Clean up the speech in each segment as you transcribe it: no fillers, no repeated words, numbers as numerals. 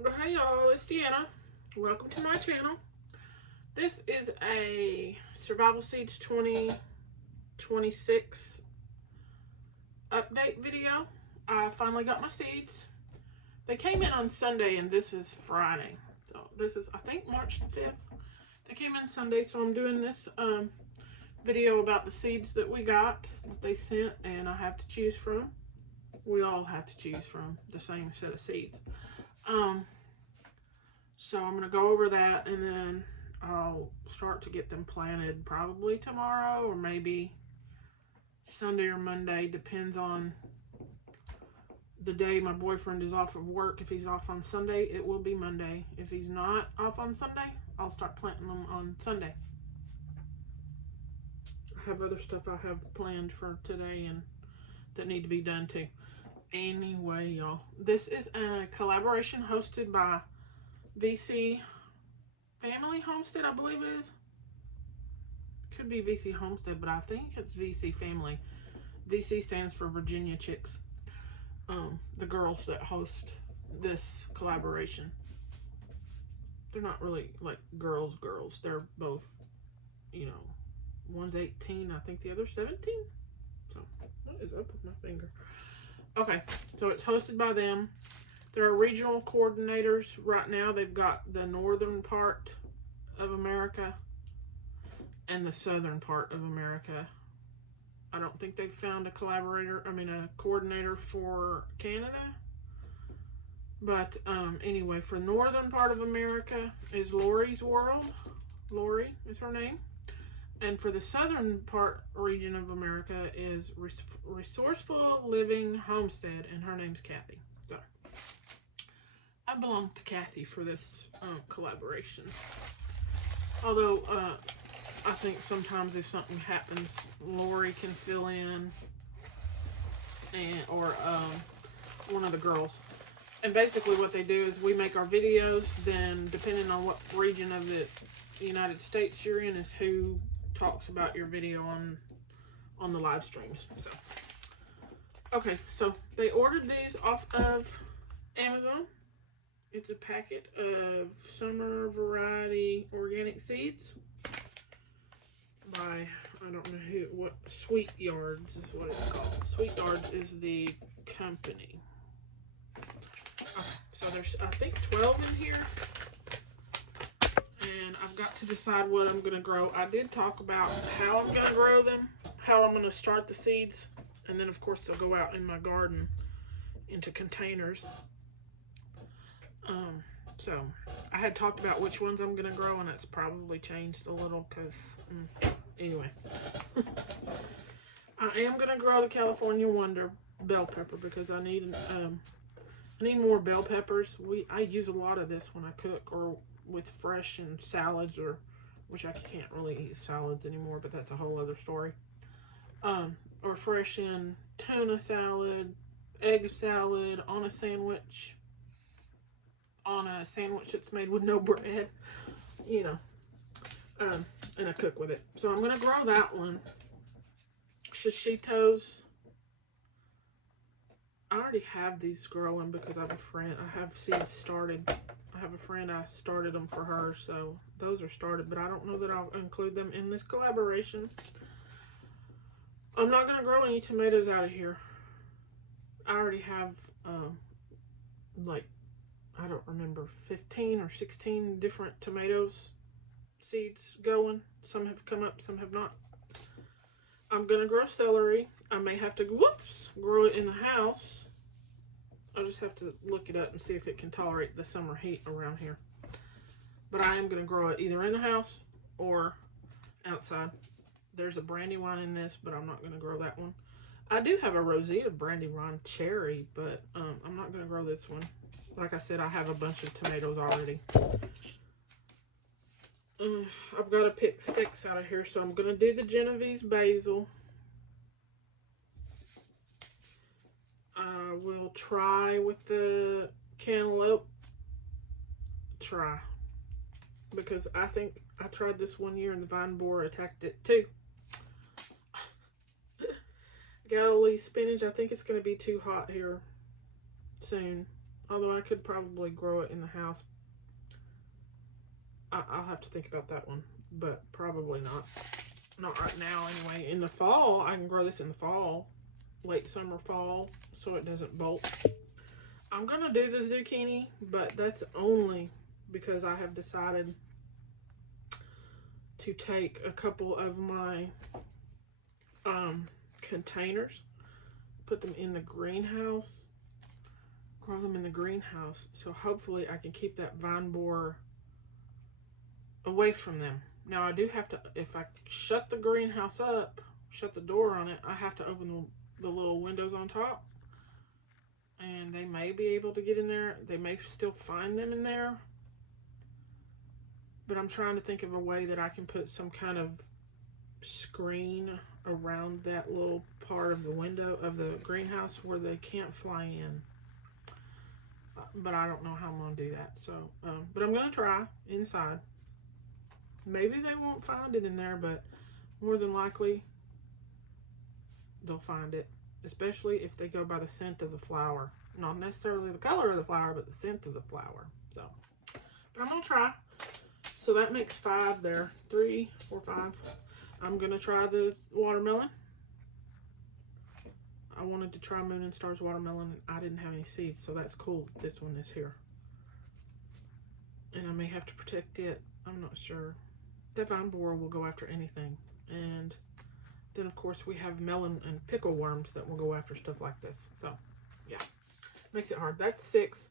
Well, hey y'all, it's Deanna. Welcome to my channel. This is a Survival Seeds 2026 update video. I finally got my seeds. They came in on Sunday and this is Friday. So this is, I think, March the 5th. They came in Sunday, so I'm doing this video about the seeds that we got, that they sent, and I have to choose from. We all have to choose from the same set of seeds. So I'm going to go over that, and then I'll start to get them planted probably tomorrow or maybe Sunday or Monday. Depends on the day my boyfriend is off of work. If he's off on Sunday, it will be Monday. If he's not off on Sunday, I'll start planting them on Sunday. I have other stuff I have planned for today and that need to be done too. Anyway, y'all, this is a collaboration hosted by VC Family Homestead, I believe it is. Could be VC Homestead, but I think it's VC Family. VC stands for Virginia Chicks. The girls that host this collaboration. They're not really like girls. They're both, one's 18, I think the other's 17. So, what is up with my finger? Okay, so it's hosted by them. There are regional coordinators right now. They've got the northern part of America and the southern part of America. I don't think they've found a coordinator for Canada. But anyway, for northern part of America is Lori's World. Lori is her name. And for the southern part region of America is Resourceful Living Homestead, and her name's Kathy. So I belong to Kathy for this collaboration. Although I think sometimes if something happens, Lori can fill in, or one of the girls. And basically what they do is we make our videos, then depending on what region of the United States you're in is who talks about your video on the live streams. So okay, so they ordered these off of Amazon. It's a packet of summer variety organic seeds by, I don't know what, Sweet Yards is what it's called. Sweet Yards is the company. Okay, so there's, I think, 12 in here. And I've got to decide what I'm going to grow. I did talk about how I'm going to grow them, how I'm going to start the seeds, and then of course they'll go out in my garden into containers. So I had talked about which ones I'm going to grow, and that's probably changed a little because, anyway. I am going to grow the California Wonder bell pepper because I need more bell peppers. I use a lot of this when I cook or with fresh and salads, which I can't really eat salads anymore, but that's a whole other story. Or fresh in tuna salad, egg salad, on a sandwich that's made with no bread, and I cook with it. So I'm going to grow that one. Shishitos. I already have these growing because I have a friend. I have seeds started. I have a friend, I started them for her, so those are started, but I don't know that I'll include them in this collaboration. I'm not going to grow any tomatoes out of here. I already have, I don't remember, 15 or 16 different tomatoes seeds going. Some have come up, some have not. I'm going to grow celery. I may have to, grow it in the house. I'll just have to look it up and see if it can tolerate the summer heat around here. But I am going to grow it either in the house or outside. There's a Brandywine in this, but I'm not going to grow that one. I do have a Rosita Brandywine cherry, but I'm not going to grow this one. Like I said, I have a bunch of tomatoes already. I've got to pick 6 out of here, so I'm going to do the Genovese basil. I will try with the cantaloupe. Because I think I tried this one year and the vine borer attacked it too. Galilee spinach. I think it's going to be too hot here soon. Although I could probably grow it in the house. I'll have to think about that one, but probably not. Not right now anyway. In the fall, I can grow this in the fall. Late summer, fall, so it doesn't bolt. I'm going to do the zucchini, but that's only because I have decided to take a couple of my containers, put them in the greenhouse, grow them in the greenhouse, so hopefully I can keep that vine borer away from them. Now I do have to, if I shut the greenhouse up, shut the door on it, I have to open the little windows on top, and they may be able to get in there. They may still find them in there, but I'm trying to think of a way that I can put some kind of screen around that little part of the window of the greenhouse where they can't fly in. But I don't know how I'm going to do that. So, but I'm going to try inside. Maybe they won't find it in there, but more than likely they'll find it, especially if they go by the scent of the flower. Not necessarily the color of the flower, but the scent of the flower. So, but I'm going to try. So that makes 5 there. 3, 4, 5. I'm going to try the watermelon. I wanted to try Moon and Stars watermelon, and I didn't have any seeds, so that's cool. This one is here. And I may have to protect it. I'm not sure. That vine borer will go after anything. And then, of course, we have melon and pickle worms that will go after stuff like this. So, yeah. Makes it hard. That's 6.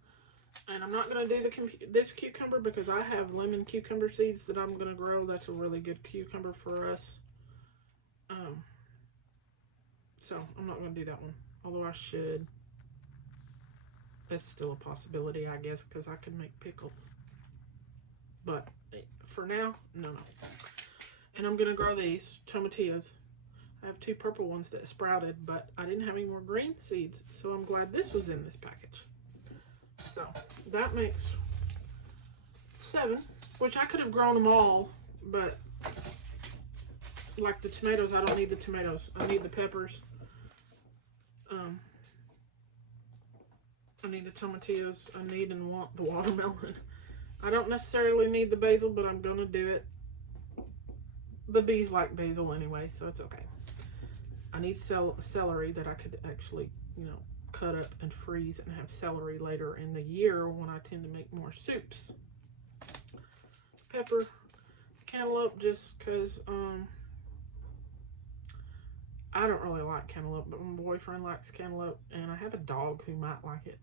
And I'm not going to do this cucumber because I have lemon cucumber seeds that I'm going to grow. That's a really good cucumber for us. So I'm not going to do that one. Although I should. That's still a possibility, I guess, because I can make pickles. But for now, no. And I'm going to grow these tomatillas. I have 2 purple ones that sprouted, but I didn't have any more green seeds. So I'm glad this was in this package. So that makes 7, which I could have grown them all, but like the tomatoes, I don't need the tomatoes. I need the peppers. I need the tomatillos. I need and want the watermelon. I don't necessarily need the basil, but I'm going to do it. The bees like basil anyway, so it's okay. I need celery that I could actually, cut up and freeze and have celery later in the year when I tend to make more soups. Pepper, cantaloupe, just because I don't really like cantaloupe, but my boyfriend likes cantaloupe, and I have a dog who might like it.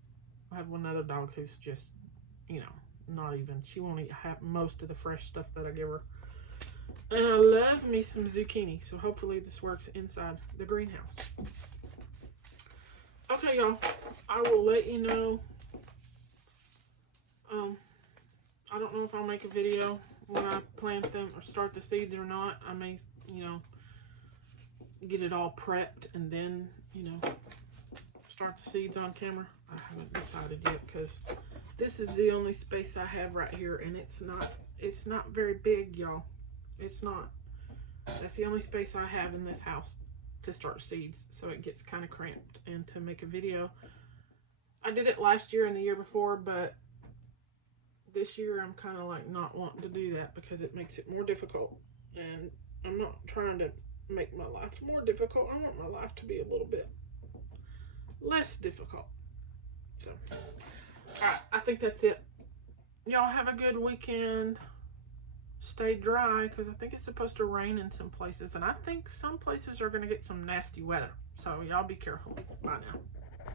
I have one other dog who's just, not even, she won't eat most of the fresh stuff that I give her. And I love me some zucchini, so hopefully this works inside the greenhouse. Okay, y'all, I will let you know. I don't know if I'll make a video when I plant them or start the seeds or not. I may, get it all prepped and then, start the seeds on camera. I haven't decided yet because this is the only space I have right here, and it's not very big, y'all. It's not. That's the only space I have in this house to start seeds, so it gets kind of cramped. And to make a video, I did it last year and the year before, but this year I'm kind of like not wanting to do that because it makes it more difficult, and I'm not trying to make my life more difficult. I want my life to be a little bit less difficult. So, alright, I think that's it. Y'all have a good weekend. Stay dry because I think it's supposed to rain in some places, and I think some places are going to get some nasty weather. So y'all be careful. Bye now.